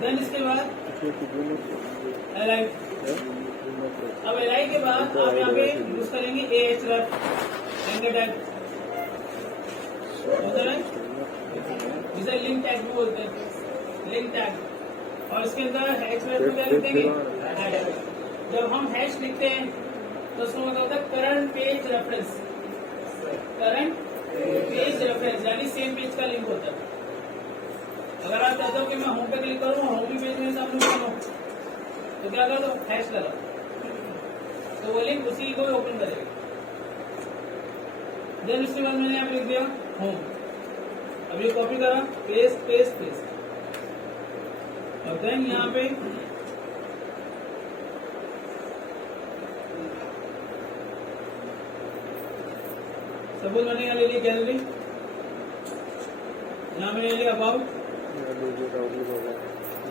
Then इसके बाद ally. अब एलाई के बाद आप यहाँ पे यूज करेंगे A H rough angle tag, जिसे लिंक टैग भी बोलते हैं, लिंक टैग। और इसके अंदर हैश में क्या लिख देंगे, हैश। जब हम हैश लिखते हैं तो उसमें मतलब होता है current page reference, current page reference यानी सेम पेज का लिंक होता है। अगर आप चाहते हो कि मैं होम पे क्लिक करूँ, होम पेज में सामने करूँ, तो क्या करो, हैश लगा, तो वो लिंक उसी को ओपन करेगा। देन उसके बाद मैंने यहाँ पे लिख दिया होम। अब ये कॉपी करा, पेस्ट पेस्ट पेस्ट, और देन यहाँ पे सपोज मैंने यहाँ ले लिया गैलरी, यहाँ मैंने ले लिया अबाउट,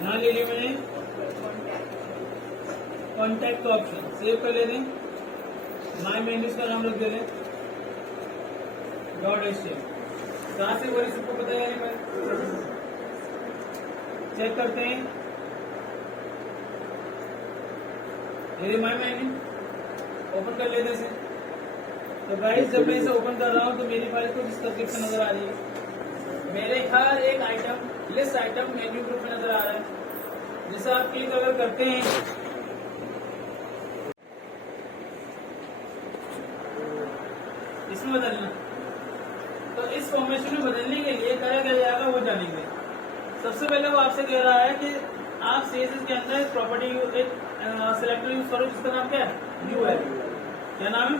यहाँ ले लिया मैंने कॉन्टैक्ट का ऑप्शन, सेव कर लेते हैं, माई मेन्यूज का नाम रख देते हैं .html। कहाँ से बोले सबको पता है, चेक करते हैं, ये माई मेन्यू ओपन कर लेते हैं। तो गाइस जब मैं इसे ओपन कर रहा हूँ तो मेरी फाइल कुछ इस तरीके से नजर आ रही है, मेरे हर एक item list item menu group में नजर आ रहा है। जैसे आप क्लिक अगर करते हैं, इसमें बदलना, तो इस फॉर्मेशन में बदलने के लिए क्या क्या जाएगा वो जानेंगे। सबसे पहले वो आपसे कह रहा है कि आप सीएसएस के अंदर प्रॉपर्टी एक सिलेक्टर यूज करो जिसका नाम क्या है, यूआई। क्या नाम है,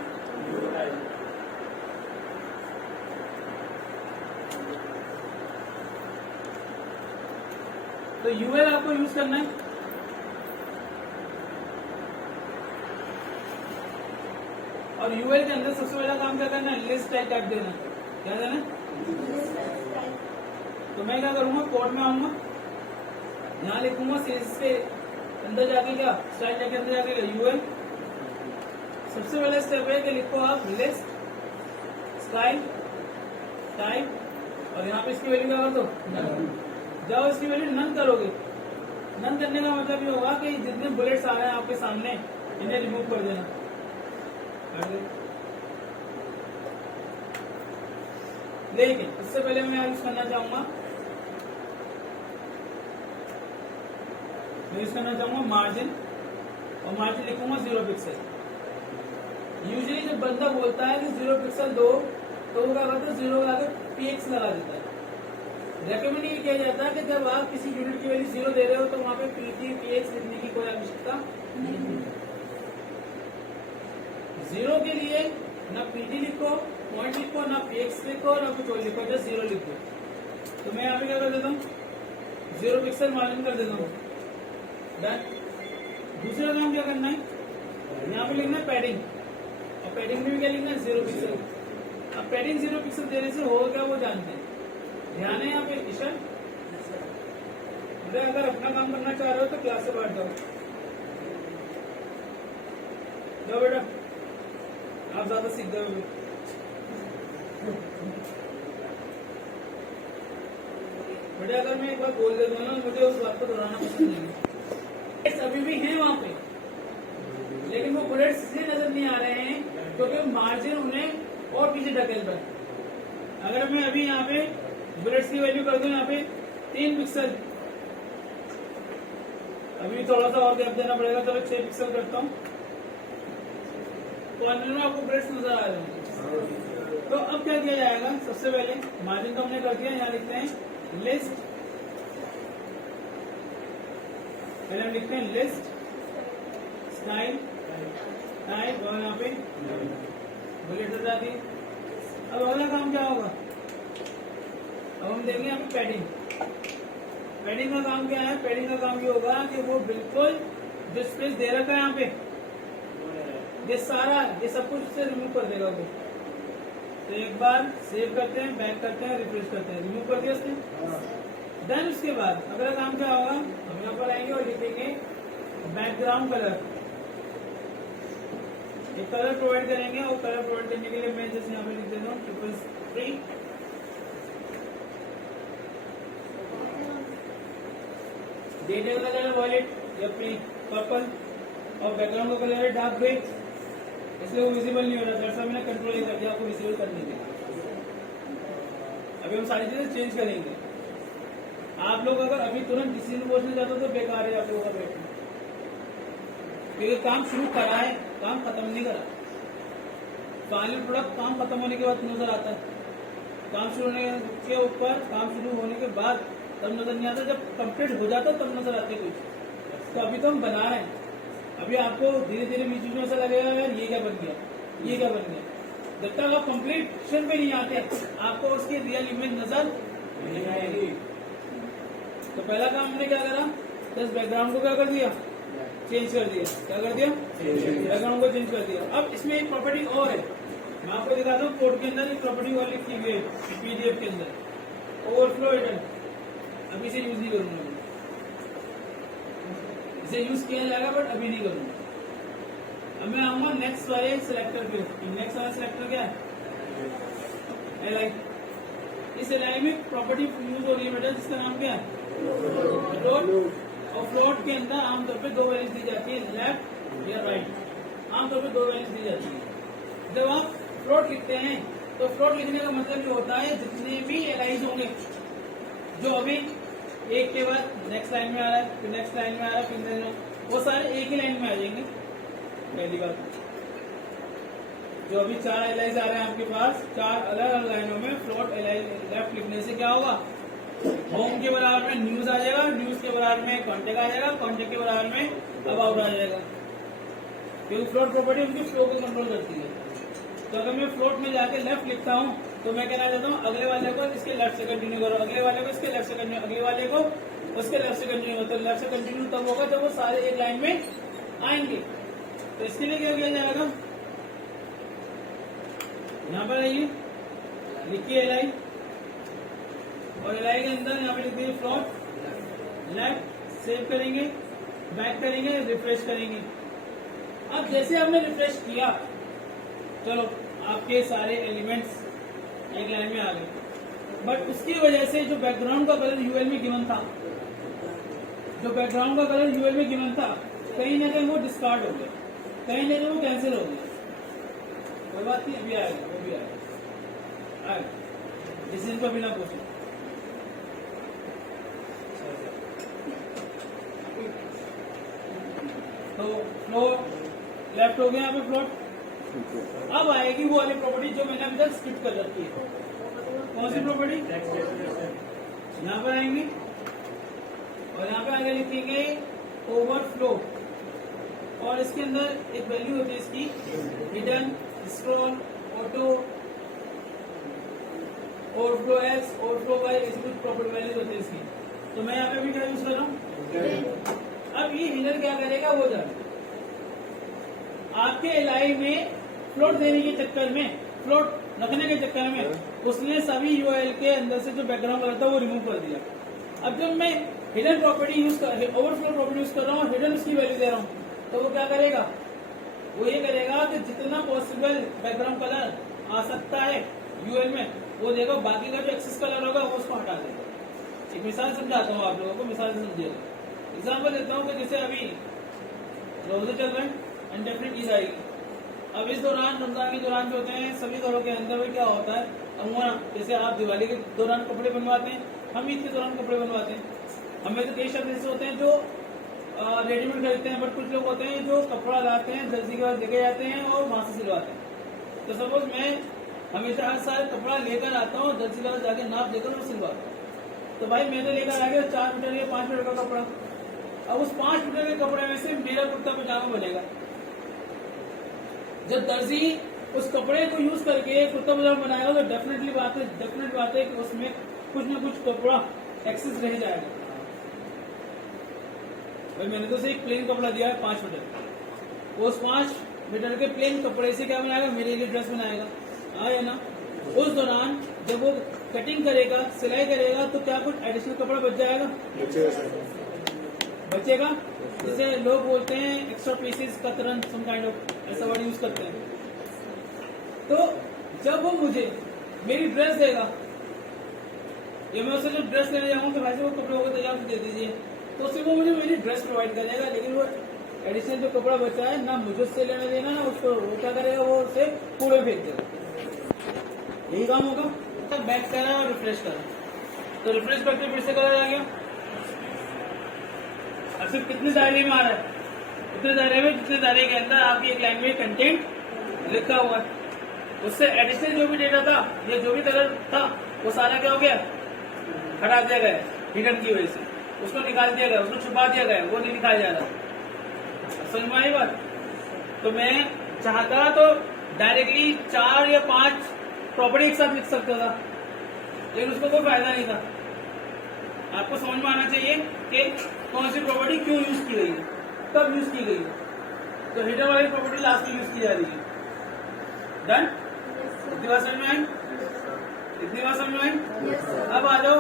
तो यूएल आपको यूज करना है। और यूएल के अंदर सबसे पहला काम क्या करना है, लिस्ट टाइप देना। क्या देना, तो मैं क्या करूंगा, कोड में आऊंगा, यहाँ लिखूंगा सीएसएस के अंदर जाके क्या, स्टाइल के अंदर जाके यूएल। सबसे पहले स्टेप है कि लिखो आप लिस्ट स्टाइल टाइप, और यहाँ पे इसकी वैल्यू क्या कर दो, जब इसकी वैल्यू नन करोगे, नन करने का मतलब ये होगा कि जितने बुलेट्स आ रहे हैं आपके सामने इन्हें रिमूव कर देना। लेकिन इससे पहले मैं यूज करना चाहूंगा, मार्जिन, और मार्जिन लिखूंगा 0 पिक्सल। यूजुअली जब बंदा बोलता है कि 0 पिक्सल दो, तो वो क्या करता है, 0 का आगे px लगा देता है। रेकमेंड ये किया जाता है कि जब आप किसी यूनिट की वैल्यू 0 दे रहे हो तो वहां पे pg px लिखने की कोई आवश्यकता नहीं है। 0 के लिए ना pg लिखो, पॉइंट लिखो, ना px लिखो, ना कुछ और लिखो, जस्ट 0 लिखो। तो मैं यहाँ पे क्या कर देता हूँ, 0 पिक्सल मार्जिन कर देता हूँ। डन। दूसरा काम क्या करना है, यहाँ पे लिखना है पैडिंग, और पैडिंग में भी क्या लिखना है, 0 पिक्सल। अब पैडिंग 0 पिक्सल देने से होगा क्या वो जानते हैं, ध्यान है यहाँ पे ईशा। अगर अपना काम करना चाह रहे हो तो क्लास से बाहर जाओ, जाओ बेटा, आप ज्यादा सीख जाओगे। बेटा अगर मैं एक बार बोल देता हूँ ना, मुझे उस बात को दोहराना पसंद नहीं है। अभी भी हैं वहां पे, लेकिन वो बुलेट्स इसलिए नजर नहीं आ रहे हैं क्योंकि मार्जिन उन्हें और पीछे ढकेल रहा है। अगर मैं अभी यहाँ पे बुलेट्स की वैल्यू कर दूं यहाँ पे 3 पिक्सल, अभी थोड़ा सा और गैप देना पड़ेगा, तो 6 पिक्सल करता हूँ, तो अंदर में आपको बुलेट्स नजर आ रहे हैं। तो अब क्या किया जाएगा, सबसे पहले मार्जिन तो हमने कर दिया, यहाँ लिखते हैं लिस्ट, पहले हम लिखते हैं लिस्ट स्टाइल टाइप, और यहाँ पे बुलेट हटा दी। अब अगला काम क्या होगा, अब हम देंगे यहाँ पे पैडिंग। पैडिंग का काम क्या है, पैडिंग का काम ये होगा कि वो बिल्कुल जो स्पेस दे रखा है यहाँ पे, ये सारा ये सब कुछ से रिमूव कर देगा वो। तो एक बार सेव करते हैं, बैक करते हैं, रिफ्रेश करते हैं, रिमूव कर दिया उसने। देन उसके बाद अगला काम क्या होगा, हम यहाँ पर आएंगे और लिखेंगे बैकग्राउंड कलर, एक कलर प्रोवाइड करेंगे, और कलर प्रोवाइड करने के लिए मैं जैसे यहाँ पे लिख देता हूँ 333 डेटा का कलर वॉयलेट या पर्पल और बैकग्राउंड का कलर है डार्क ग्रे, इसलिए वो विजिबल नहीं हो रहा। दरअसल मैंने कंट्रोल ही कर दिया आपको विजिबल करने के लिए। अभी हम सारी चीजें चेंज करेंगे। आप लोग अगर अभी तुरंत किसी को पूछने जाते हो तो बेकार है आप लोगों का बैठना, क्योंकि काम शुरू करा है, काम खत्म नहीं करा। फाइनल प्रोडक्ट काम खत्म होने के बाद नजर आता है, काम शुरू होने के ऊपर, काम शुरू होने के बाद तब नजर नहीं आता, जब कंप्लीट हो जाता तब नजर आते कुछ। तो अभी तो हम बना रहे हैं, अभी आपको धीरे धीरे बीच में ऐसा लगेगा यार ये क्या बन गया, ये क्या बन गया। जब तक आप कंप्लीशन पे नहीं आते आपको उसकी रियल इमेज नजर नहीं आएगी। तो पहला काम हमने क्या करा, जस्ट बैकग्राउंड को क्या कर दिया, चेंज कर दिया। क्या कर दिया, बैकग्राउंड को चेंज कर दिया। अब इसमें एक प्रॉपर्टी और है, मैं आपको दिखाता हूँ। कोड के अंदर एक प्रॉपर्टी और लिखी हुई है पीडीएफ के अंदर, ओवरफ्लो हिडन। अभी इसे यूज नहीं करूंगा, इसे यूज किया जाएगा बट अभी नहीं करूंगा। अब मैं आऊंगा नेक्स्ट वाले सिलेक्टर पे। नेक्स्ट वाला सिलेक्टर क्या है, एलाई। इस एलाई में प्रॉपर्टी यूज हो रही है बेटा, जिसका नाम क्या है, फ्लोट। और फ्लोट के अंदर आमतौर पे दो वैल्यूज दी जाती है, लेफ्ट या राइट। आमतौर पे दो वैल्यूज दी जाती है। जब आप फ्लोट लिखते हैं तो फ्लोट लिखने का मतलब ये होता है जितने भी एलाइज होंगे, जो अभी एक के बाद नेक्स्ट लाइन में आ रहा है, फिर नेक्स्ट लाइन में आ रहा है, फिर वो सारे एक ही लाइन में आ जाएंगे। पहली बात, जो अभी 4 एलाइज आ रहे हैं आपके पास, 4 अलग अलग लाइनों में फ्लोट एलाइज लेफ्ट लिखने से क्या होगा, होम के बराबर में न्यूज आ जाएगा, न्यूज के बराबर में कॉन्टेक्ट आ जाएगा, कॉन्टेक्ट के बराबर में अबाउट आ जाएगा, क्योंकि फ्लोट प्रॉपर्टी उनकी फ्लो को कंट्रोल करती है। तो अगर मैं फ्लोट में जाके लेफ्ट लिखता हूँ तो मैं कहना चाहता हूँ अगले वाले को इसके लेफ्ट से कंटिन्यू करो, अगले वाले को इसके लेफ्ट से कंटिन्यू, अगले वाले को उसके लेफ्ट से कंटिन्यू करो। तो लेफ्ट से कंटिन्यू तब होगा जब वो सारे एक लाइन में आएंगे। तो इसके लिए क्या किया जाएगा, यहाँ पर आइए, लिखिए एलाई, और एलाई के अंदर यहाँ पे लिख दीजिए फ्लोट लेफ्ट। सेव करेंगे, बैक करेंगे, रिफ्रेश करेंगे। अब जैसे आपने रिफ्रेश किया, चलो आपके सारे एलिमेंट्स एक लाइन में आ गए, बट उसकी वजह से जो बैकग्राउंड का कलर यूएल में गिवन था, जो बैकग्राउंड का कलर यूएल में गिवन था, कहीं ना कहीं वो डिस्कार्ड हो गया, कहीं ना कहीं वो कैंसिल हो गया। कोई बात नहीं, अभी आएगा, वो भी आएगा, डिसीजन को बिना पूछे। तो फ्लोट लेफ्ट हो गया यहाँ पे फ्लोट। अब आएगी वो वाली प्रॉपर्टी जो मैंने अभी तक स्किप कर रखी है। कौन सी प्रॉपर्टी, यहाँ पर आएंगे और यहाँ पे आगे लिखेंगे ओवरफ्लो, और इसके अंदर एक वैल्यू होती है इसकी hidden, scroll, auto, overflow X, overflow Y, ऐसी कुछ प्रॉपर्टी वैल्यूज होती है इसकी। तो मैं यहाँ पे भी क्या यूज कर रहा हूँ। अब ये हिडन क्या करेगा, वो जाने आपके एलाई में फ्लोट देने के चक्कर में, फ्लोट रखने के चक्कर में उसने सभी यूआईएल के अंदर से जो बैकग्राउंड कलर था वो रिमूव कर दिया। अब जब मैं हिडन प्रॉपर्टी यूज कर, ओवरफ्लो प्रॉपर्टी यूज कर रहा हूँ, हिडन उसकी वैल्यू दे रहा हूँ, तो वो क्या करेगा, वो ये करेगा कि जितना पॉसिबल बैकग्राउंड कलर आ सकता है यूएल में वो देगा, बाकी का जो एक्सेस कलर होगा वो उसको हटा देगा। एक मिसाल समझाता हूँ आप लोगों को, मिसाल से समझिएगा। एग्जाम्पल देता हूँ कि जैसे अभी रोजे चल रहे हैं, इंडेफिनिट ईद आएगी। अब इस दौरान, रमजान के दौरान जो होते हैं सभी घरों के अंदर में क्या होता है, अमूमन जैसे आप दिवाली के दौरान कपड़े बनवाते हैं, हम ईद के दौरान कपड़े बनवाते हैं। हमें तो कई शब्द ऐसे होते हैं जो रेडीमेड खरीदते हैं, बट कुछ लोग होते हैं जो कपड़ा लाते हैं, दर्जी के पास लेके जाते हैं और वहां से सिलवाते हैं। तो सपोज मैं हमेशा हर साल कपड़ा लेकर आता हूँ, दर्जी के पास जाके नाप देकर और सिलवाता हूँ। तो भाई मैं तो लेकर आ गया 4 मीटर या 5 मीटर का कपड़ा। अब उस 5 मीटर के कपड़े में से मेरा कुर्ता पजामा बनेगा। जब दर्जी उस कपड़े को यूज करके कुर्ता पजामा बनाएगा तो डेफिनेट बात है कि उसमें कुछ न कुछ कपड़ा एक्सेस रह जाएगा। भाई मैंने तो उसे एक प्लेन कपड़ा दिया है 5 मीटर, उस 5 मीटर के प्लेन कपड़े से क्या बनाएगा, मेरे लिए ड्रेस बनाएगा, हाँ या ना। उस दौरान जब वो कटिंग करेगा, सिलाई करेगा, तो क्या कुछ एडिशनल कपड़ा बच जाएगा, बचेगा। जैसे लोग बोलते हैं एक्स्ट्रा पीसेस कतरन, सम काइंड ऑफ ऐसा वर्ड यूज करते हैं। तो जब वो मुझे मेरी ड्रेस देगा, या मैं उससे जो ड्रेस लेने जाऊंगा तो भाई वो कपड़े को तैयार दे दीजिए, तो सिर्फ वो मुझे मेरी ड्रेस प्रोवाइड करेगा, लेकिन वो एडिशनल जो कपड़ा बचा है ना मुझे उससे लेना देना ना उसको, वो क्या करेगा, वो उसे कूड़े फेंक देगा। यही काम होगा। बैक करा और रिफ्रेश करा, तो रिफ्रेश करके फिर से करा जा गया। अब सिर्फ कितने दायरे में आ रहा है, उतने दायरे में जितने दायरे के अंदर आपकी एक लाइन में कंटेंट लिखा हुआ है। उससे एडिशनल जो भी डेटा था या जो भी कलर था वो सारा क्या हो गया, हटा दिया गया हिडन की वजह से, उसको निकाल दिया गया, उसको छुपा दिया गया, वो नहीं दिखाया जा रहा। समझ में आई बात? तो मैं चाहता तो डायरेक्टली 4 या 5 प्रॉपर्टी एक साथ लिख सकता था, लेकिन उसको कोई फायदा नहीं था। आपको समझ में आना चाहिए कि कौन सी प्रॉपर्टी क्यों यूज की गई है, कब यूज की गई है। तो हिडन वाली प्रॉपर्टी लास्ट में यूज की जा रही है। डन? इतनी बात समझ में आई? इतनी बात समझ में आई? अब आ जाओ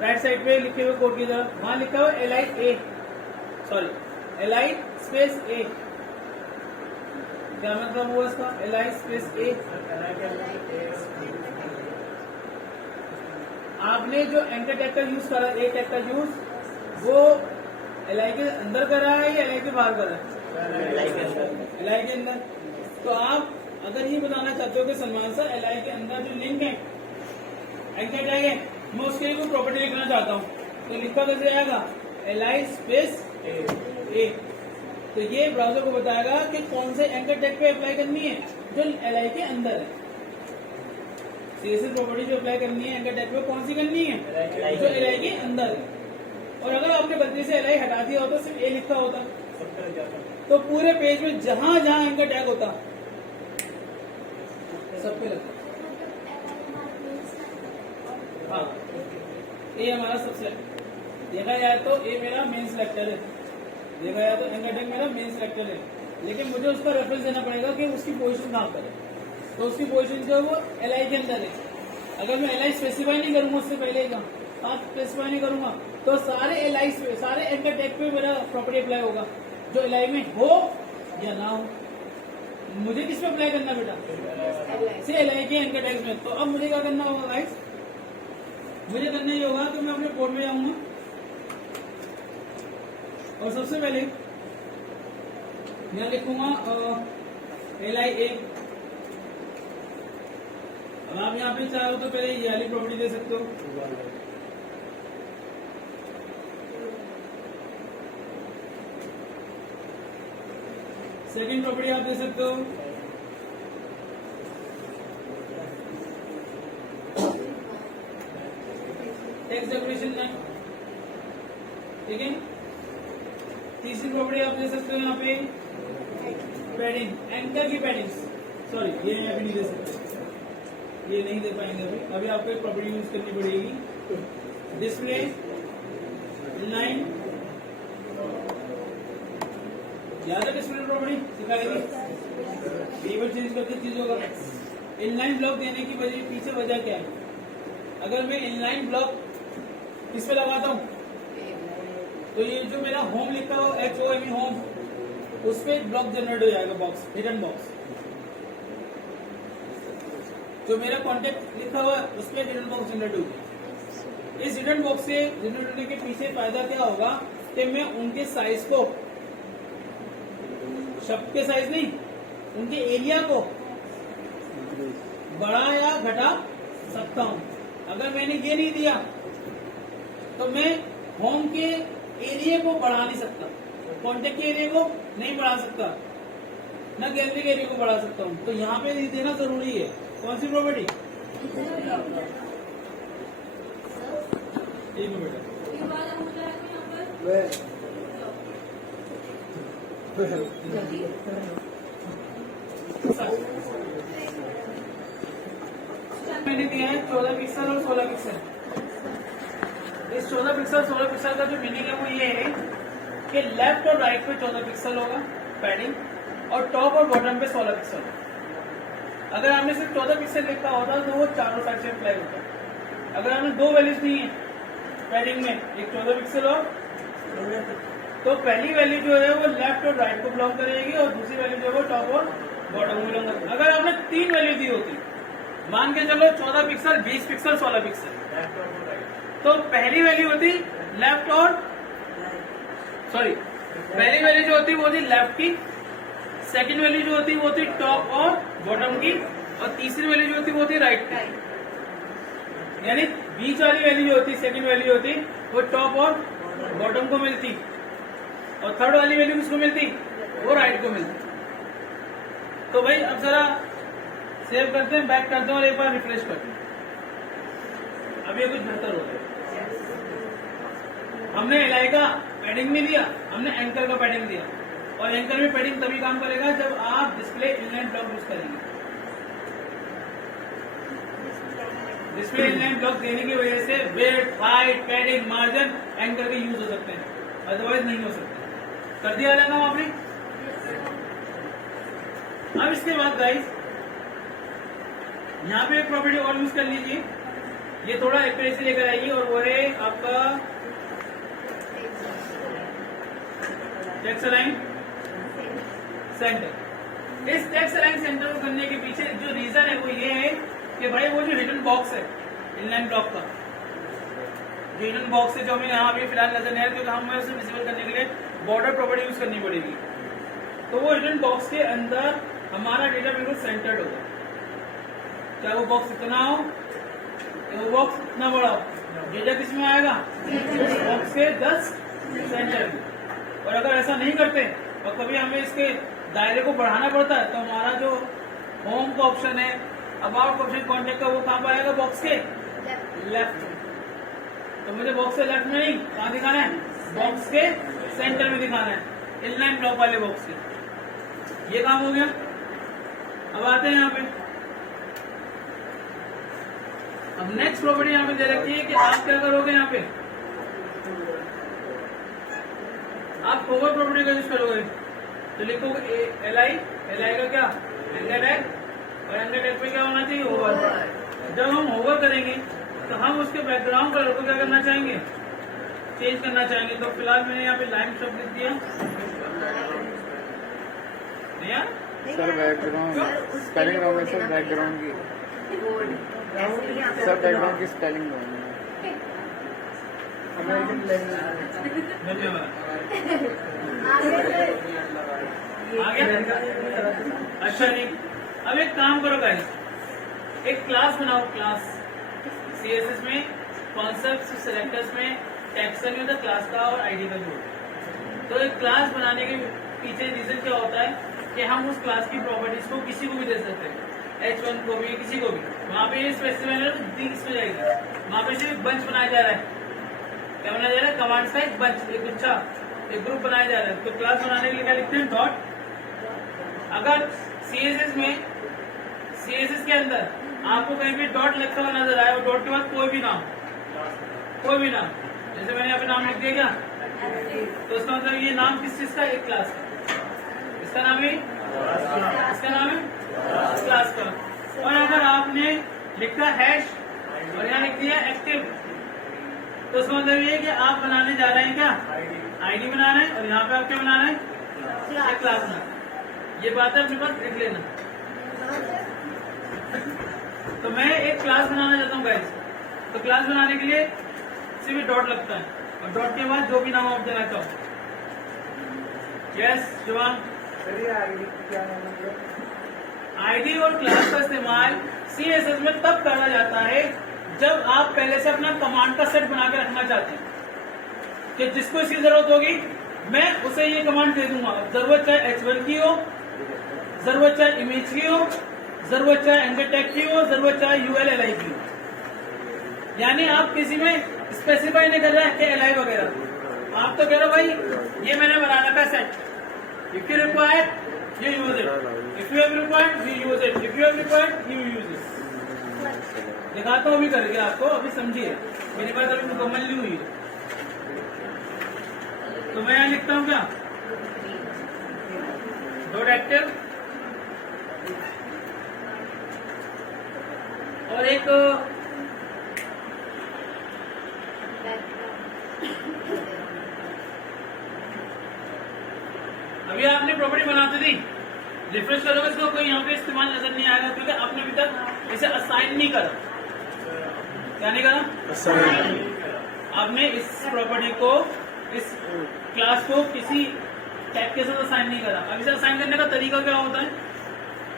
राइट साइड पे लिखे हुए कोड की तरफ। वहां लिखा हुआ li स्पेस ए। क्या मतलब हुआ इसका? li स्पेस ए। आपने जो एंकर टैग का यूज करा, ए टैग का यूज, वो li के अंदर करा है या li के बाहर करा है? li के अंदर। तो आप अगर ये बताना चाहते हो कि सलमान सर li के अंदर जो लिंक है, एंकर टैग है, मैं उसके लिए कोई प्रॉपर्टी लिखना चाहता हूँ, तो लिखा कैसे आएगा? li स्पेस ए। तो ये ब्राउजर को बताएगा कि कौन से एंकर टैग पे अप्लाई करनी है जो li के अंदर है। सीएसएस प्रॉपर्टी जो अप्लाई करनी है एंकर टैग पे, कौन सी करनी है? जो li के अंदर है। और अगर आपने गलती से li हटा दिया होता, सिर्फ ए लिखा होता, तो पूरे पेज में जहां जहां एंकर टैग होता सब पे लगता। हाँ, ए हमारा सब सिलेक्ट देखा जाए तो ए मेरा मेन सिलेक्टर है, देखा जाए तो एंकर टैग मेरा मेन सिलेक्टर है, लेकिन मुझे उसका रेफरेंस देना पड़ेगा कि उसकी पोजीशन कहाँ पर है। तो उसकी पोजीशन जो है वो li के अंदर है। अगर मैं li स्पेसिफाई नहीं करूंगा उससे पहले का, आप स्पेसिफाई नहीं करूंगा, तो सारे li सारे एंकर टैग पे मेरा प्रॉपर्टी अप्लाई होगा, जो li में हो या ना हो। मुझे किस पे अप्लाई करना बेटा? से li के एंकर टैग में। तो अब मुझे क्या करना होगा गाइस? मुझे करना ही होगा कि मैं अपने कोड में जाऊंगा और सबसे पहले मैं लिखूंगा li ए। अब आप यहाँ पे चाहो तो पहले ये वाली प्रॉपर्टी दे सकते हो, सेकंड प्रॉपर्टी आप दे सकते हो, टेक्स्ट डेकोरेशन लाइन, ठीक है। तीसरी प्रॉपर्टी आप दे सकते हो यहाँ पे पैडिंग, एंकर की पैडिंग। सॉरी, ये यहाँ पे नहीं दे सकते, ये नहीं दे पाएंगे अभी। अभी आपको एक प्रॉपर्टी यूज करनी पड़ेगी, डिस्प्ले लाइन। याद है डिस्प्ले प्रॉपर्टी सिखाएगी, टेबल चेंज करके चीज होगा। इनलाइन ब्लॉक देने की वजह पीछे वजह क्या है? अगर मैं इनलाइन ब्लॉक किस पे लगाता हूँ, तो ये जो मेरा होम लिखा हो HOME होम, उस पे ब्लॉक जनरेट हो जाएगा, बॉक्स, हिडन बॉक्स। जो मेरा कॉन्टेक्ट लिखा हुआ है उस पे हिडन बॉक्स जनरेट होगी। इस हिडन बॉक्स से जनरेट होने के पीछे फायदा क्या होगा कि मैं उनके साइज को, शब्द के साइज नहीं, उनके एरिया को बढ़ा या घटा सकता हूं। अगर मैंने ये नहीं दिया तो मैं होम के एरिया को बढ़ा नहीं सकता, कॉन्टेक्ट के एरिया को नहीं बढ़ा सकता, ना गैलरी के एरिया को बढ़ा सकता हूँ। तो यहाँ पे देना जरूरी है। कौन सी प्रॉपर्टी? एक मिनट मैंने दिया है 14 पिक्सल और 16 पिक्सल। इस 14 पिक्सल 16 पिक्सल का जो मीनिंग है वो ये है कि लेफ्ट और राइट पे 14 पिक्सल होगा पैडिंग, और टॉप और बॉटम पे 16 पिक्सल होगा। अगर आपने सिर्फ 14 पिक्सल लिखा होता तो वो चारों साइड से अप्लाई होता। अगर आपने दो वैल्यूज दी है पैडिंग में, एक 14 पिक्सल और, तो पहली वैल्यू जो है वो लेफ्ट और राइट को बिलोंग करेगी और दूसरी वैल्यू जो है वो टॉप और बॉटम को बिलोंग करेगी। अगर आपने 3 वैल्यू दी होती, मान के चलो 14 पिक्सल, 20 पिक्सल, 16 पिक्सल, तो पहली वैल्यू होती लेफ्ट और सॉरी, पहली वैल्यू जो होती है वो थी लेफ्ट की, सेकंड वैल्यू जो होती है वो थी टॉप और बॉटम की, और तीसरी वैल्यू जो होती है वो होती राइट की। यानी बीच वाली वैल्यू जो होती है, सेकंड वैल्यू होती वो टॉप और बॉटम को मिलती, और थर्ड वाली वैल्यू किसको मिलती, वो राइट को मिलती। तो भाई अब जरा सेव करते हैं, बैक करते हैं और एक बार रिफ्रेश करते हैं। अब ये कुछ बेहतर हो गया। हमने एलआई का पैडिंग नहीं दिया, हमने एंकर का पैडिंग दिया, और एंकर में पैडिंग तभी काम करेगा जब आप डिस्प्ले इनलाइन ब्लॉक यूज करेंगे। डिस्प्ले इनलाइन ब्लॉक देने की वजह से width, height, padding, margin anchor के यूज हो सकते हैं, अदरवाइज नहीं हो सकते। कर दिया वाला काम आपने। अब इसके बाद गाइस यहाँ पे एक प्रॉपर्टी और यूज कर लीजिए, ये थोड़ा एक्यूरेसी लेकर आएगी, और वो है आपका टेक्स्ट अलाइन सेंटर। इस टेक्स्ट अलाइन सेंटर को करने के पीछे जो रीजन है वो ये है कि भाई वो जो हिडन बॉक्स है इनलाइन ब्लॉक का, जो हिडन बॉक्स है जो हमें यहाँ पे फिलहाल नजर नहीं आ रहा, क्योंकि हमें उसे विजिबल करने के लिए बॉर्डर प्रॉपर्टी यूज करनी पड़ेगी। तो वो हिडन बॉक्स के अंदर हमारा डेटा बिल्कुल सेंटर्ड होगा, चाहे वो बॉक्स इतना हो, वो बॉक्स इतना बड़ा हो, डेटा किसमें आएगा, बॉक्स के 10 सेंटर। और अगर ऐसा नहीं करते और कभी हमें इसके दायरे को बढ़ाना पड़ता है, तो हमारा जो होम का ऑप्शन है, अबाउट ऑप्शन, कॉन्टेक्ट का, वो कहाँ पर आएगा, बॉक्स के लेफ्ट। तो मुझे बॉक्स के लेफ्ट में नहीं, कहाँ दिखाना है, बॉक्स के सेंटर में दिखाना है, इनलाइन ब्लॉक वाले बॉक्स के। ये काम हो गया। अब आते हैं यहाँ पे, अब नेक्स्ट प्रॉपर्टी यहाँ पे दे रखी है कि आप क्या करोगे, यहाँ पे आप होवर प्रॉपर्टी का यूज करोगे, तो लिखोगे एलआई, एलआई का क्या, एंगल टैग, और एंगल टैग पे क्या होना चाहिए, होवर। जब हम होवर करेंगे तो हम उसके बैकग्राउंड कलर को क्या करना चाहेंगे, चेंज करना चाहेंगे। तो फिलहाल मैंने यहाँ पे लाइम शब्द लिख दिया, नहीं यार सर बैकग्राउंड स्पेलिंग रॉन्ग है सर, बैकग्राउंड की सर बैकग्राउंड की स्पेलिंग रॉन्ग है। धन्यवाद। आ गया? अच्छा नहीं, अब एक काम करो गाइस, एक क्लास बनाओ, क्लास सीएसएस में, कॉन्सेप्ट्स सिलेक्टर्स में, टेक्स्ट में तो क्लास का और आईडी का जोड़। तो एक क्लास बनाने के पीछे रीजन क्या होता है कि हम उस क्लास की प्रॉपर्टीज को किसी को भी दे सकते हैं, H1 को भी, किसी को भी। वहाँ पे स्पेसिफाई इसमें जाएगी, वहाँ पे सिर्फ बंच बनाया जा रहा है। क्या बनाया जा रहा है, कमांड्स का एक बंच, एक गुच्छा, एक ग्रुप बनाया जा रहा है। तो क्लास बनाने के लिए क्या लिखते हैं, डॉट। अगर सीएसएस में, सीएसएस के अंदर आपको कहीं भी डॉट लिखा हुआ नजर आए और डॉट के बाद कोई भी नाम, कोई भी नाम, जैसे मैंने यहाँ पे नाम लिख दिया क्या, तो उसका मतलब ये नाम किस चीज का, एक क्लास का, इसका नाम है, इसका नाम है क्लास का। और अगर आपने लिखा हैश और यहाँ लिख दिया एक्टिव, तो उसका मतलब ये है कि आप बनाने जा रहे हैं क्या, आईडी बना रहे हैं, और यहाँ पे आप क्या बना रहे हैं, एक क्लास बना। ये बात है अपने पास लिख लेना। तो मैं एक क्लास बनाना चाहता हूँ गाइस, तो क्लास बनाने के लिए सिर्फ डॉट लगता है, और डॉट के बाद जो भी नाम आप देना चाहो। यस शिवांग, आईडी और क्लास का इस्तेमाल सीएसएस में तब करा जाता है जब आप पहले से अपना कमांड का सेट बना के रखना चाहते हैं कि जिसको इसकी जरूरत होगी मैं उसे ये कमांड दे दूंगा। जरूरत चाहे H1 की हो, जरूरत चाहे इमेज की हो, जरूरत चाहे एंकर टैग की हो, जरूरत चाहे ULLI की हो। यानी आप किसी में स्पेसिफाई नहीं कर रहे हैं कि LI वगैरह, आप तो कह रहे हो भाई ये मैंने बनाना था set, if you require you use it, if you have required you use it, if you have required you use it। दिखाता हूँ अभी करके आपको, अभी समझिए, मेरी बात अभी मुकम्मल नहीं हुई है। तो मैं यहाँ लिखता हूँ क्या, डॉट एक्टिव, और एक अभी आपने प्रॉपर्टी बनाते थी, रिफ्रेश करोगे इसको, कोई यहाँ पे इस्तेमाल नजर नहीं आएगा, क्योंकि आपने अभी तक इसे असाइन नहीं करा। क्या नहीं करा, आपने इस प्रॉपर्टी को इस क्लास को किसी टैग के साथ असाइन नहीं करा। अब इसे असाइन करने का तरीका क्या होता है?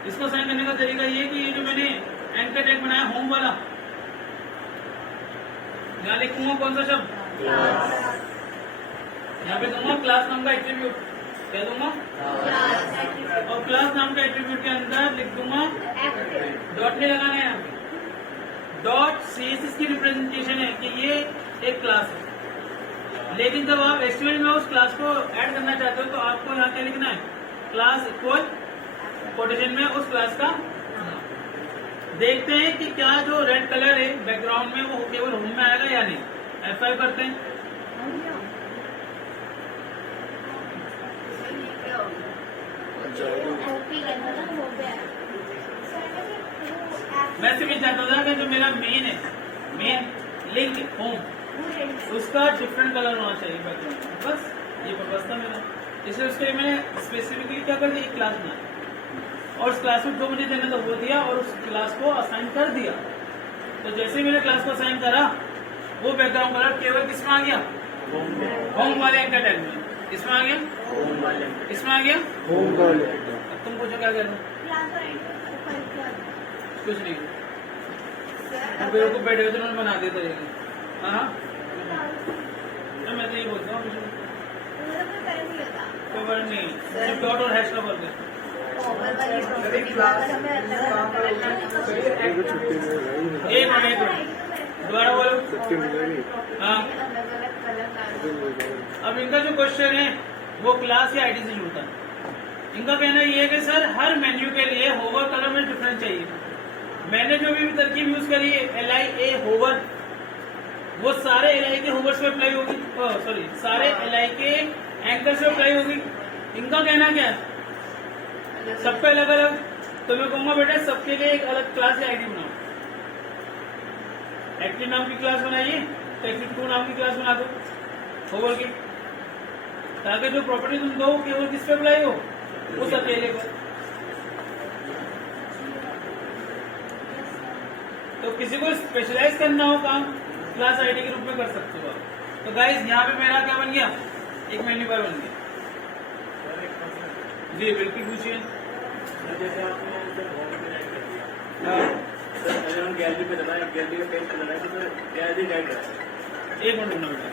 इसको असाइन करने का तरीका ये कि ये जो मैंने एंकर टैग बनाया होम वाला, यहाँ लिखूंगा कौन सा शब्द? यहाँ पे दूंगा क्लास नाम का एट्रीब्यूट। क्या दूंगा? और क्लास नाम का एट्रीब्यूट के अंदर लिख दूंगा डॉट नहीं लगाना है। यहाँ पे डॉट सीएसएस की रिप्रेजेंटेशन है कि ये एक क्लास है, लेकिन जब आप एचटीएमएल में उस क्लास को ऐड करना चाहते हो तो आपको यहाँ क्या लिखना है? क्लास इक्वल कोटेशन में उस क्लास का। देखते हैं कि क्या जो रेड कलर है बैकग्राउंड में वो केवल होम में आएगा या नहीं। F5 करते हैं। मैं सिर्फ चाहता था कि जो मेरा मेन है, मेन लिंक होम, उसका डिफरेंट कलर होना चाहिए बैकग्राउंड, बस ये पर्पस था मेरा। इसलिए उसके लिए मैंने स्पेसिफिकली क्या कर दिया, एक क्लास बनाई और उस क्लास में जो मुझे देना था वो दिया और उस क्लास को असाइन कर दिया। तो जैसे ही मैंने क्लास को असाइन करा वो बैकग्राउंड कलर केवल किसमें आ गया? होम वाले एंकर टैग में। किसमें आ गया? इसमें आ गया होम वाले। अब तुम पूछो क्या करना? कुछ नहीं, को बैठे हुए तो उन्होंने बना दिया तरीके। हाँ तो मैं तो ये बोलता हूँ कोई वर्ड नहीं, सिर्फ डॉट और हैश का वर्ड है। एक मिनट दोबारा बोलो। हाँ, अब इनका जो क्वेश्चन है वो क्लास या आईडी से जुड़ता है। इनका कहना ये है कि सर हर मेन्यू के लिए होवर कलर में डिफरेंस चाहिए। मैंने जो भी तरकीब यूज करी है LI होवर, वो सारे LI के होवर से अप्लाई होगी, सॉरी सारे LI के एंकर से अप्लाई होगी। इनका कहना क्या है? सबके अलग अलग। तो मैं कहूंगा बेटा सबके लिए एक अलग क्लास या आईडी बनाओ। एक्टिव नाम की क्लास बनाइए, एक्टिव 2 नाम की क्लास बना दो होवर की, ताकि जो प्रॉपर्टी तुम दो केवल किस पे अप्लाई हो? उस अकेले पर। तो किसी को स्पेशलाइज करना हो काम, क्लास आईडी के रूप में कर सकते हो आप। तो गाइस यहाँ पे मेरा क्या बन गया? एक मेन्यू बार बन गया। जी बिल्कुल पूछिए। जैसे आपने हाँ अगर हम गैलरी पे दबाए, गैलरी का पेज पे दबाए तो गैलरी गाइड है। एक मिनट रुकना बेटा।